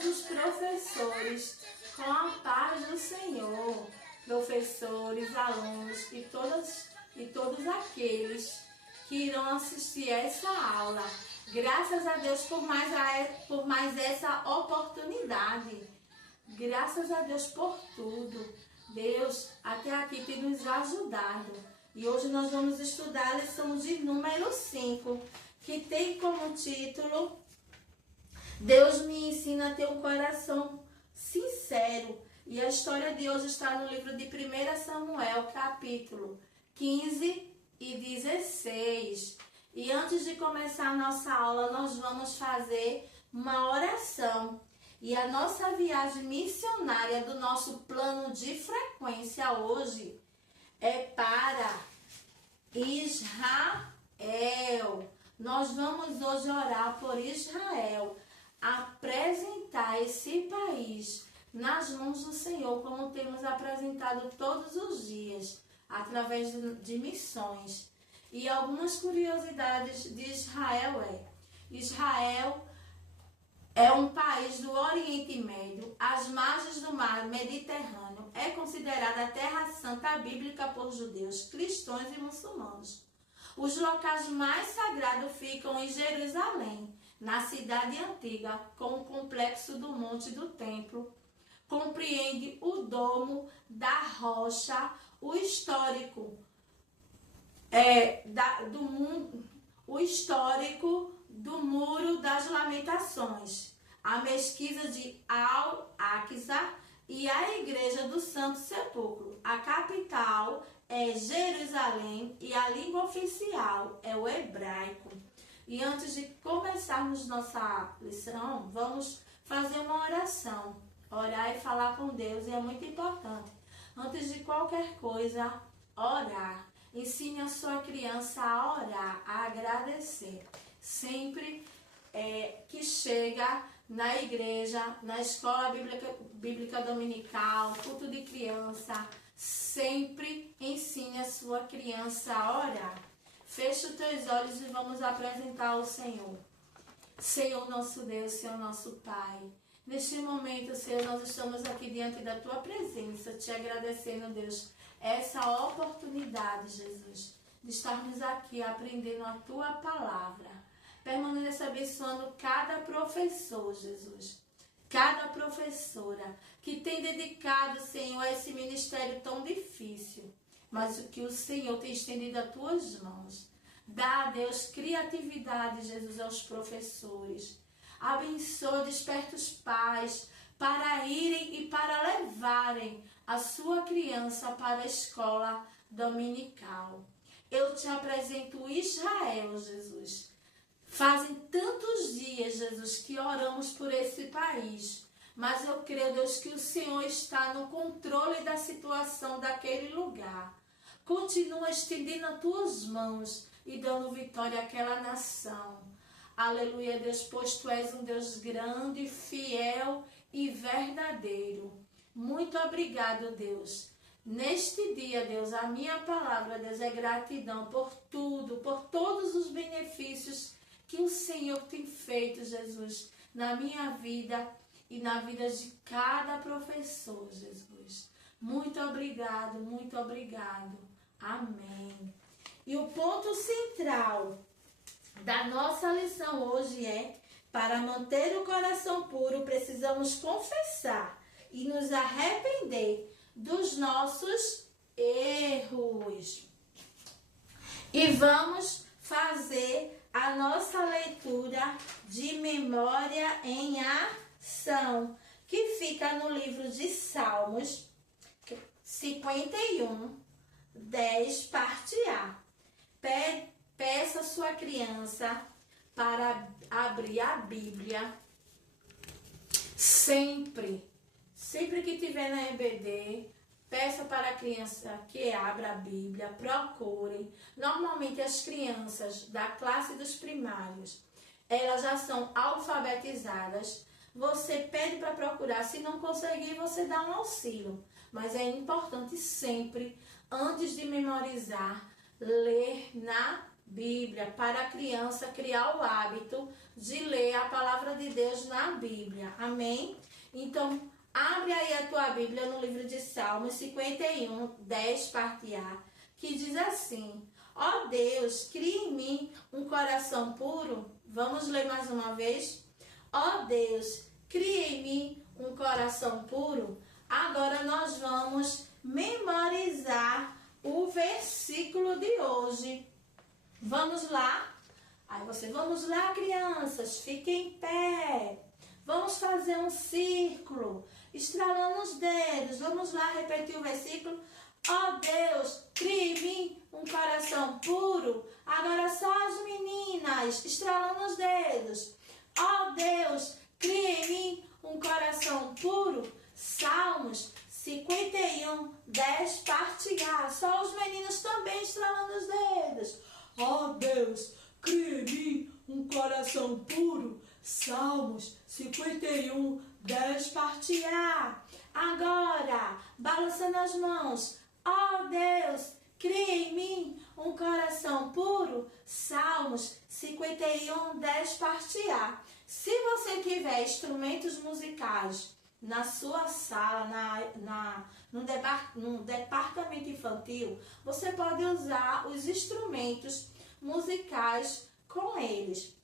todos os professores com a paz do Senhor, professores, alunos e todos aqueles que irão assistir essa aula. Graças a Deus por mais essa oportunidade. Graças a Deus por tudo. Deus até aqui tem nos ajudado. E hoje nós vamos estudar a lição de número 5, que tem como título: Deus me ensina a ter um coração sincero. E a história de hoje está no livro de 1 Samuel, capítulo 15 e 16. E antes de começar a nossa aula, nós vamos fazer uma oração. E a nossa viagem missionária do nosso plano de frequência hoje é para Israel. Nós vamos hoje orar por Israel, apresentar esse país nas mãos do Senhor, como temos apresentado todos os dias, através de missões. E algumas curiosidades de Israel Israel é um país do Oriente Médio, às margens do mar Mediterrâneo. É considerada a terra santa bíblica por judeus, cristãos e muçulmanos. Os locais mais sagrados ficam em Jerusalém, na cidade antiga, com o complexo do Monte do Templo. Compreende o Domo da Rocha, o histórico do Muro das Lamentações, a mesquita de Al-Aqsa e a Igreja do Santo Sepulcro. A capital é Jerusalém e a língua oficial é o hebraico. E antes de começarmos nossa lição, vamos fazer uma oração. Orar e falar com Deus, e é muito importante. Antes de qualquer coisa, orar. Ensine a sua criança a orar, a agradecer. Sempre que chega na igreja, na escola bíblica dominical, culto de criança, sempre ensine a sua criança a orar. Feche os teus olhos e vamos apresentar ao Senhor. Senhor nosso Deus, Senhor nosso Pai. Neste momento, Senhor, nós estamos aqui diante da Tua presença, te agradecendo, Deus, essa oportunidade, Jesus, de estarmos aqui aprendendo a Tua palavra. Permaneça abençoando cada professor, Jesus, cada professora que tem dedicado, Senhor, a esse ministério tão difícil, mas que o Senhor tem estendido as Tuas mãos. Dá, Deus, criatividade, Jesus, aos professores. Abençoa, desperta os pais para irem e para levarem a sua criança para a escola dominical. Eu te apresento Israel, Jesus. Fazem tantos dias, Jesus, que oramos por esse país. Mas eu creio, Deus, que o Senhor está no controle da situação daquele lugar. Continua estendendo as tuas mãos e dando vitória àquela nação. Aleluia, Deus, pois Tu és um Deus grande, fiel e verdadeiro. Muito obrigado, Deus. Neste dia, Deus, a minha palavra, Deus, é gratidão por tudo, por todos os benefícios que o Senhor tem feito, Jesus, na minha vida e na vida de cada professor, Jesus. Muito obrigado, muito obrigado. Amém. E o ponto central da nossa lição hoje é: para manter o coração puro, precisamos confessar e nos arrepender dos nossos erros. E vamos fazer a nossa leitura de memória em ação, que fica no livro de Salmos 51, 10, parte A. Peça sua criança para abrir a Bíblia sempre que tiver na EBD. Peça para a criança que abra a Bíblia, procure. Normalmente as crianças da classe dos primários, elas já são alfabetizadas. Você pede para procurar, se não conseguir, você dá um auxílio. Mas é importante sempre, antes de memorizar, ler na Bíblia para a criança criar o hábito de ler a palavra de Deus na Bíblia. Amém? Então, abre aí a tua Bíblia no livro de Salmos 51, 10, parte A, que diz assim: ó Deus, cria em mim um coração puro. Vamos ler mais uma vez? Ó Deus, cria em mim um coração puro. Agora nós vamos memorizar o versículo de hoje. Vamos lá? Aí vamos lá, crianças, fiquem em pé. Vamos fazer um círculo, estralando os dedos. Vamos lá repetir o versículo. Ó Deus, cria em mim um coração puro. Agora só as meninas, estralando os dedos. Ó Deus, cria em mim um coração puro. Salmos 51, 10, parte A. Só os meninos também estralando os dedos. Ó Deus, cria em mim um coração puro. Salmos 51, 10, parte A. Agora, balançando as mãos. Ó Deus, cria em mim um coração puro. Salmos 51, 10, parte A. Se você tiver instrumentos musicais na sua sala, no departamento infantil, você pode usar os instrumentos musicais com eles.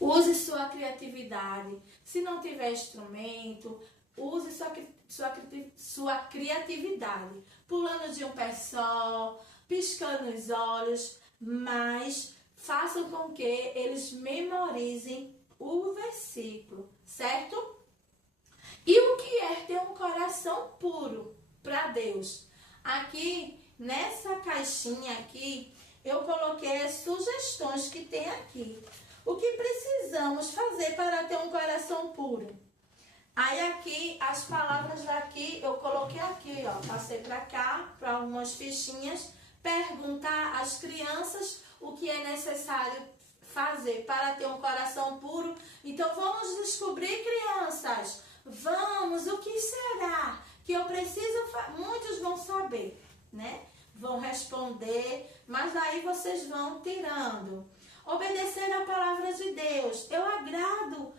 Use sua criatividade. Se não tiver instrumento, use sua criatividade. Pulando de um pé só, piscando os olhos, mas façam com que eles memorizem o versículo, certo? E o que é ter um coração puro para Deus? Aqui, nessa caixinha aqui, eu coloquei as sugestões que tem aqui. O que precisamos fazer para ter um coração puro? Aí aqui, as palavras daqui, eu coloquei aqui, ó, passei para cá, para algumas fichinhas, perguntar às crianças o que é necessário fazer para ter um coração puro. Então, vamos descobrir, crianças. Vamos, o que será que eu preciso fazer? Muitos vão saber, né? Vão responder, mas aí vocês vão tirando. Obedecer a palavra de Deus. Eu agrado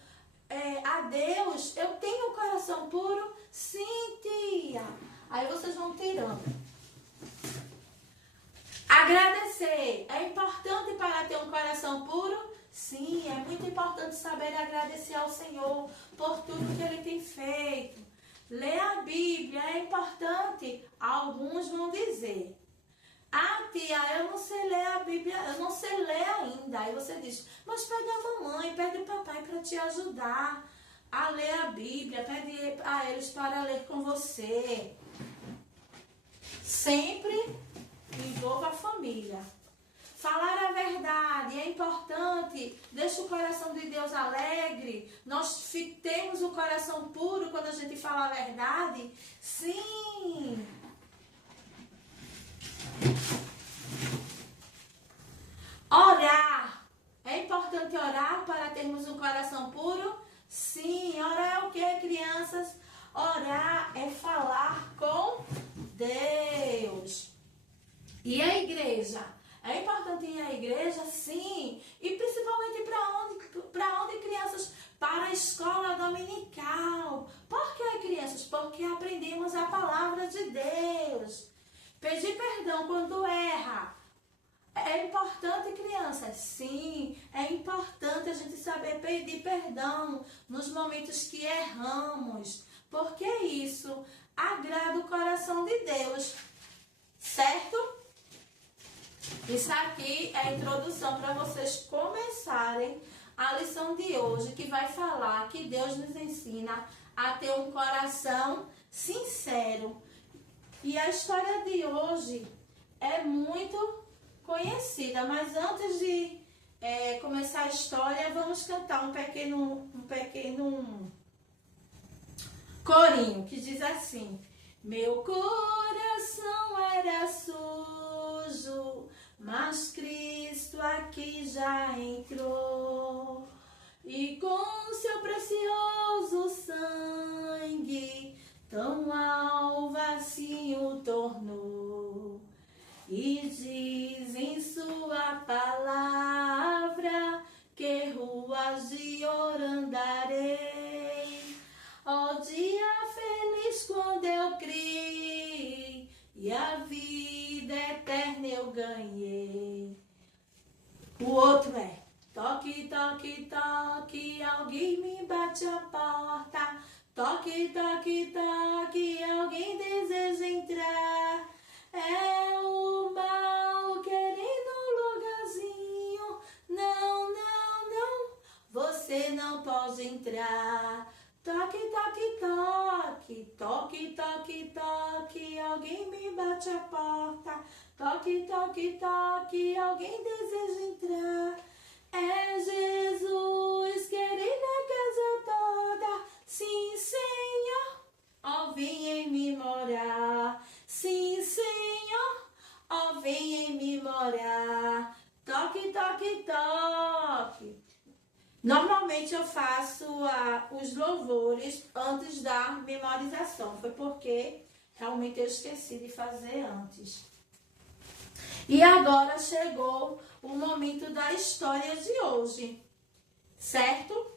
a Deus? Eu tenho um coração puro? Sim, tia. Aí vocês vão tirando. Agradecer. É importante para ter um coração puro? Sim, é muito importante saber agradecer ao Senhor por tudo que Ele tem feito. Ler a Bíblia é importante. Alguns vão dizer: ah, tia, eu não sei ler a Bíblia, eu não sei ler ainda. Aí você diz: mas pede a mamãe, pede o papai para te ajudar a ler a Bíblia. Pede a eles para ler com você. Sempre envolva a família. Falar a verdade é importante, deixa o coração de Deus alegre. Nós temos o coração puro quando a gente fala a verdade. Sim! Orar. É importante orar para termos um coração puro? Sim. Orar é o que, crianças? Orar é falar com Deus. E a igreja? É importante ir à igreja? Sim. E principalmente para onde, crianças? Para a escola dominical. Por que, crianças? Porque aprendemos a palavra de Deus. Pedir perdão quando erra. É importante, crianças? Sim. É importante a gente saber pedir perdão nos momentos que erramos. Porque isso agrada o coração de Deus. Certo? Isso aqui é a introdução para vocês começarem a lição de hoje, que vai falar que Deus nos ensina a ter um coração sincero. E a história de hoje é muito conhecida, mas antes de começar a história, vamos cantar um pequeno corinho que diz assim: meu coração era sujo, mas Cristo aqui já entrou, e com seu precioso sangue tão alvo assim o tornou. E diz em sua palavra, que ruas de ouro andarei. Ó dia feliz quando eu criei, e a vida eterna eu ganhei. O outro é: toque, toque, toque, alguém me bate a porta. Toque, toque, toque, alguém deseja entrar. É o mal querendo um lugarzinho. Não, não, não, você não pode entrar. Toque, toque, toque, toque, toque, toque, alguém me bate a porta. Toque, toque, toque, alguém deseja entrar. É Jesus querendo a casa toda. Sim, Senhor, ó, vem em mim morar. Sim, Senhor, ó, vem em mim morar. Toque, toque, toque. Normalmente eu faço os louvores antes da memorização. Foi porque realmente eu esqueci de fazer antes. E agora chegou o momento da história de hoje, certo?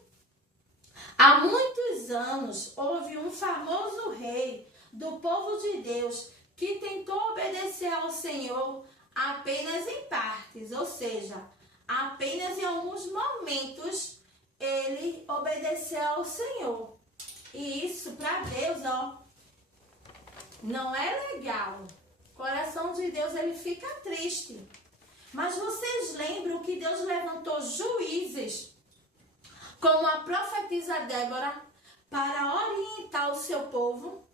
Há muitos anos houve um famoso rei do povo de Deus que tentou obedecer ao Senhor apenas em partes, ou seja, apenas em alguns momentos ele obedeceu ao Senhor. E isso para Deus, não é legal. O coração de Deus, ele fica triste. Mas vocês lembram que Deus levantou juízes, como a profetisa Débora, para orientar o seu povo?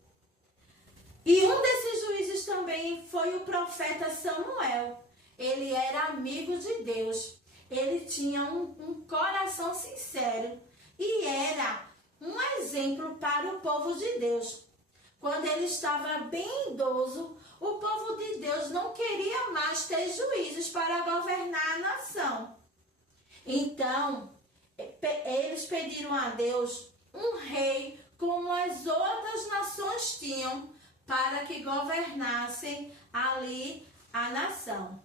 E um desses juízes também foi o profeta Samuel. Ele era amigo de Deus. Ele tinha um coração sincero e era um exemplo para o povo de Deus. Quando ele estava bem idoso, o povo de Deus não queria mais ter juízes para governar a nação. Então, eles pediram a Deus um rei como as outras nações tinham, para que governassem ali a nação.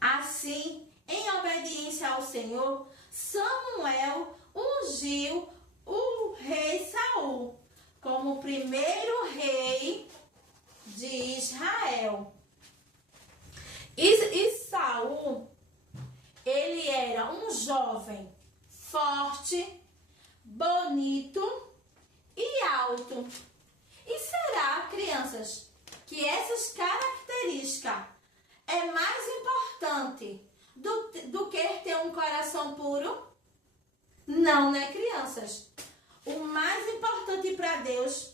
Assim, em obediência ao Senhor, Samuel ungiu o rei Saul como o primeiro rei de Israel. E Saul, ele era um jovem forte, bonito e alto. E será, crianças, que essas características é mais importante do que ter um coração puro? Não, né, crianças? O mais importante para Deus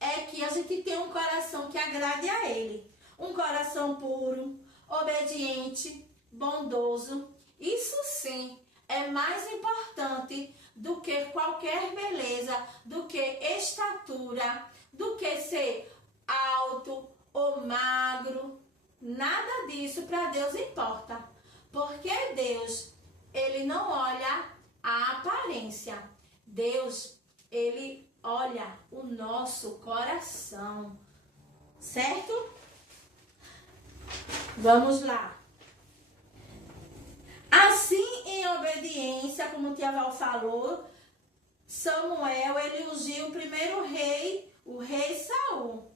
é que a gente tenha um coração que agrade a Ele. Um coração puro, obediente, bondoso. Isso sim é mais importante do que qualquer beleza, do que estatura, do que ser alto ou magro. Nada disso para Deus importa. Porque Deus, ele não olha a aparência. Deus, ele olha o nosso coração. Certo? Vamos lá. Assim, em obediência, como tia Val falou, Samuel, ele ungiu o primeiro rei, o rei Saul.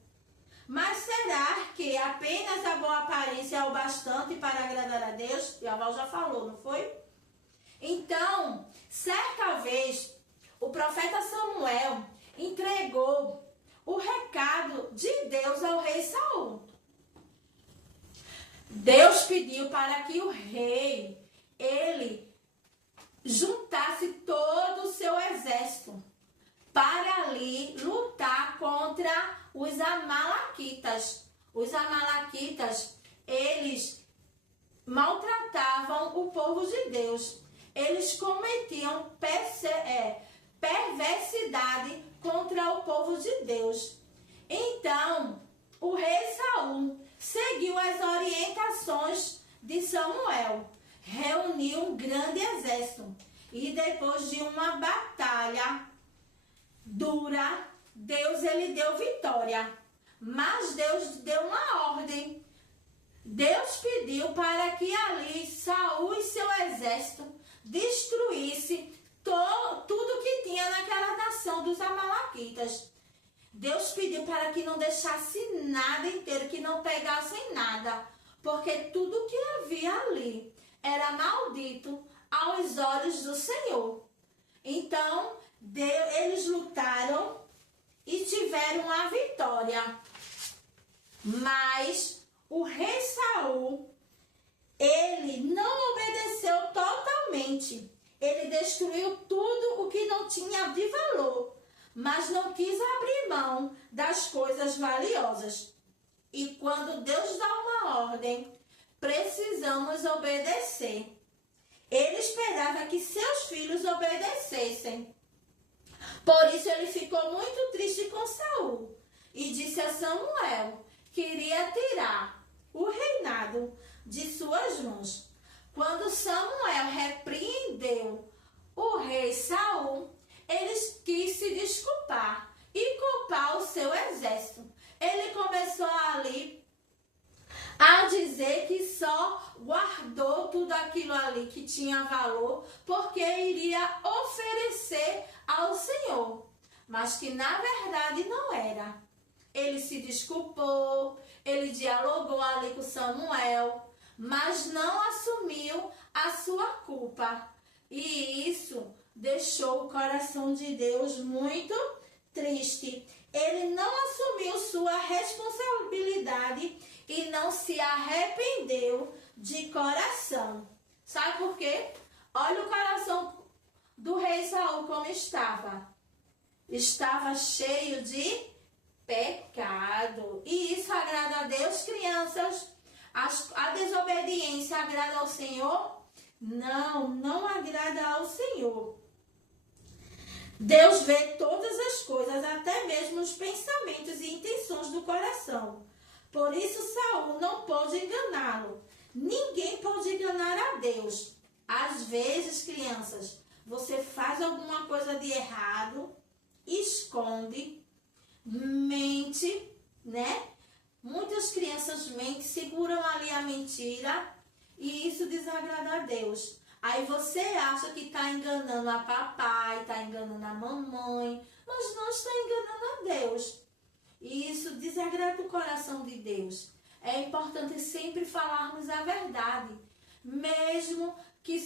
Mas será que apenas a boa aparência é o bastante para agradar a Deus? Tia Val já falou, não foi? Então, certa vez, o profeta Samuel entregou o recado de Deus ao rei Saul. Deus pediu para que o rei, ele juntasse todo o seu exército para ali lutar contra os amalequitas. Os amalequitas, eles maltratavam o povo de Deus. Eles cometiam perversidade contra o povo de Deus. Então, o rei Saul seguiu as orientações de Samuel, reuniu um grande exército e depois de uma batalha dura, Deus ele deu vitória. Mas Deus deu uma ordem. Deus pediu para que ali Saul exército destruísse tudo que tinha naquela nação dos amalequitas. Deus pediu para que não deixasse nada inteiro, que não pegassem nada, porque tudo que havia ali era maldito aos olhos do Senhor. Então, eles lutaram e tiveram a vitória. Mas o rei Saul, ele não obedeceu totalmente. Ele destruiu tudo o que não tinha de valor, mas não quis abrir mão das coisas valiosas. E quando Deus dá uma ordem, precisamos obedecer. Ele esperava que seus filhos obedecessem. Por isso ele ficou muito triste com Saul e disse a Samuel que iria tirar o reinado de suas mãos. Quando Samuel repreendeu o rei Saul, ele quis se desculpar e culpar o seu exército. Ele começou ali a dizer que só guardou tudo aquilo ali que tinha valor porque iria oferecer ao Senhor, mas que na verdade não era. Ele se desculpou, ele dialogou ali com Samuel, mas não assumiu a sua culpa. E isso deixou o coração de Deus muito triste. Ele não assumiu sua responsabilidade e não se arrependeu de coração. Sabe por quê? Olha o coração do rei Saul como estava. Estava cheio de pecado. E isso agrada a Deus, crianças? A desobediência agrada ao Senhor? Não, não agrada ao Senhor. Deus vê todas as coisas, até mesmo os pensamentos e intenções do coração. Por isso Saul não pôde enganá-lo. Ninguém pode enganar a Deus. Às vezes, crianças, você faz alguma coisa de errado, esconde, mente, né? Muitas crianças mentem, seguram ali a mentira e isso desagrada a Deus. Aí você acha que está enganando a papai, está enganando a mamãe, mas não está enganando a Deus. E isso desagrada o coração de Deus. É importante sempre falarmos a verdade. Mesmo que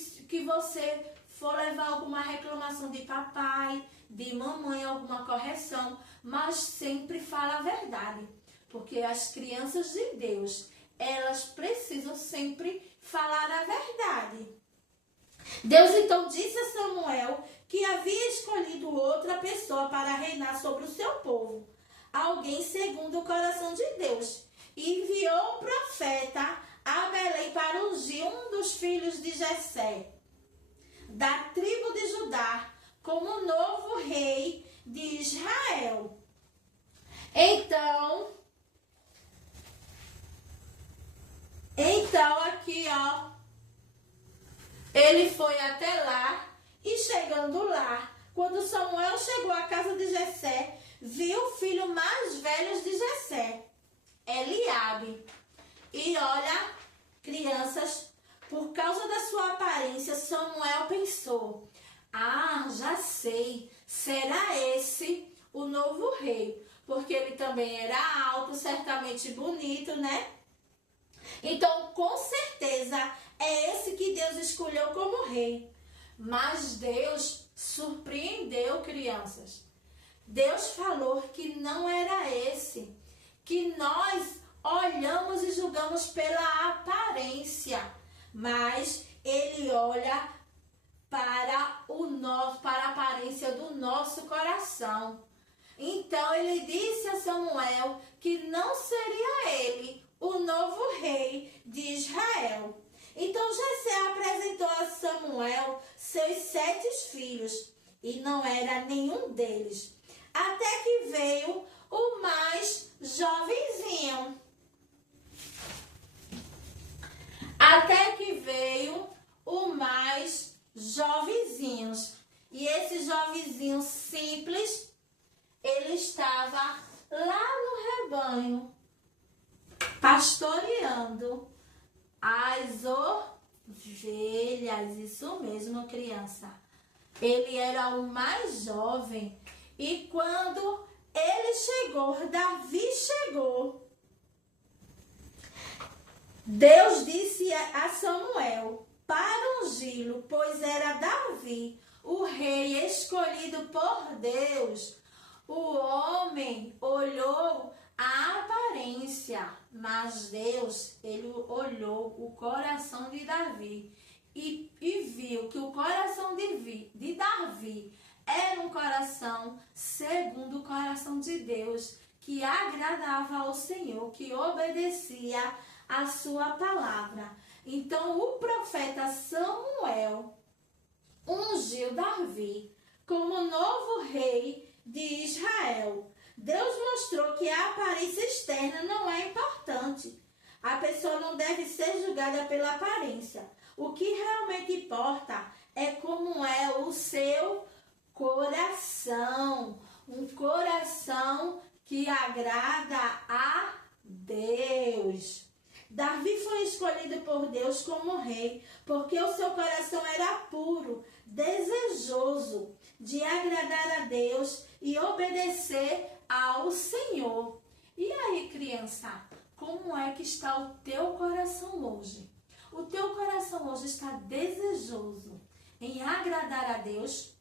você for levar alguma reclamação de papai, de mamãe, alguma correção, mas sempre fala a verdade. Porque as crianças de Deus, elas precisam sempre falar a verdade. Deus então disse a Samuel que havia escolhido outra pessoa para reinar sobre o seu povo, alguém segundo o coração de Deus, e enviou o profeta a Belém para ungir um dos filhos de Jessé, da tribo de Judá, como novo rei de Israel. Então aqui, ele foi até lá e chegando lá, quando Samuel chegou à casa de Jessé, viu o filho mais velho de Jessé, Eliabe. E olha, crianças, por causa da sua aparência, Samuel pensou: já sei, será esse o novo rei, porque ele também era alto, certamente bonito, né? Então, com certeza, é esse que Deus escolheu como rei. Mas Deus surpreendeu, crianças. Deus falou que não era esse, que nós olhamos e julgamos pela aparência, mas Ele olha para a aparência do nosso coração. Então ele disse a Samuel que não seria ele o novo rei de Israel. Então Jessé apresentou a Samuel seus 7 filhos, e não era nenhum deles, até que veio o mais jovenzinho. E esse jovenzinho simples, ele estava lá no rebanho, pastoreando as ovelhas. Aliás, isso mesmo, criança. Ele era o mais jovem e quando ele chegou, Davi chegou, Deus disse a Samuel para ungí-lo, pois era Davi, o rei escolhido por Deus. O homem olhou a aparência, mas Deus, ele olhou o coração de Davi e viu que o coração de Davi era um coração segundo o coração de Deus, que agradava ao Senhor, que obedecia a sua palavra. Então o profeta Samuel ungiu Davi como novo rei de Israel. Deus mostrou que a aparência externa não é importante. A pessoa não deve ser julgada pela aparência. O que realmente importa é como é o seu coração. Um coração que agrada a Deus. Davi foi escolhido por Deus como rei, porque o seu coração era puro, desejoso de agradar a Deus e obedecer ao Senhor. E aí, criança, como é que está o teu coração hoje? O teu coração hoje está desejoso em agradar a Deus?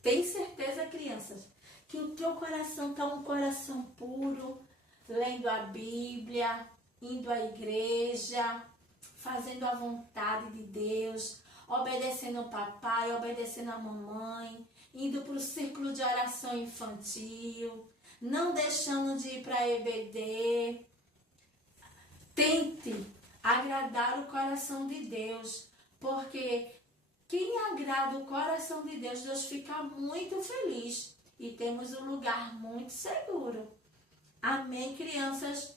Tem certeza, crianças, que o teu coração está um coração puro, lendo a Bíblia, indo à igreja, fazendo a vontade de Deus, obedecendo ao papai, obedecendo à mamãe, indo para o círculo de oração infantil, não deixando de ir para a EBD. Tente agradar o coração de Deus, porque quem agrada o coração de Deus, Deus fica muito feliz e temos um lugar muito seguro. Amém, crianças?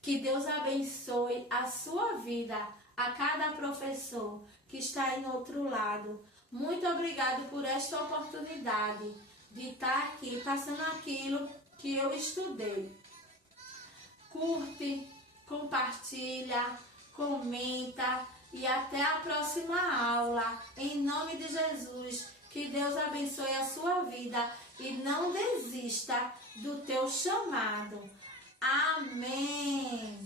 Que Deus abençoe a sua vida, a cada professor que está aí no outro lado. Muito obrigado por esta oportunidade de estar aqui, passando aquilo que eu estudei. Curte, compartilha, comenta e até a próxima aula. Em nome de Jesus, que Deus abençoe a sua vida e não desista do teu chamado. Amém.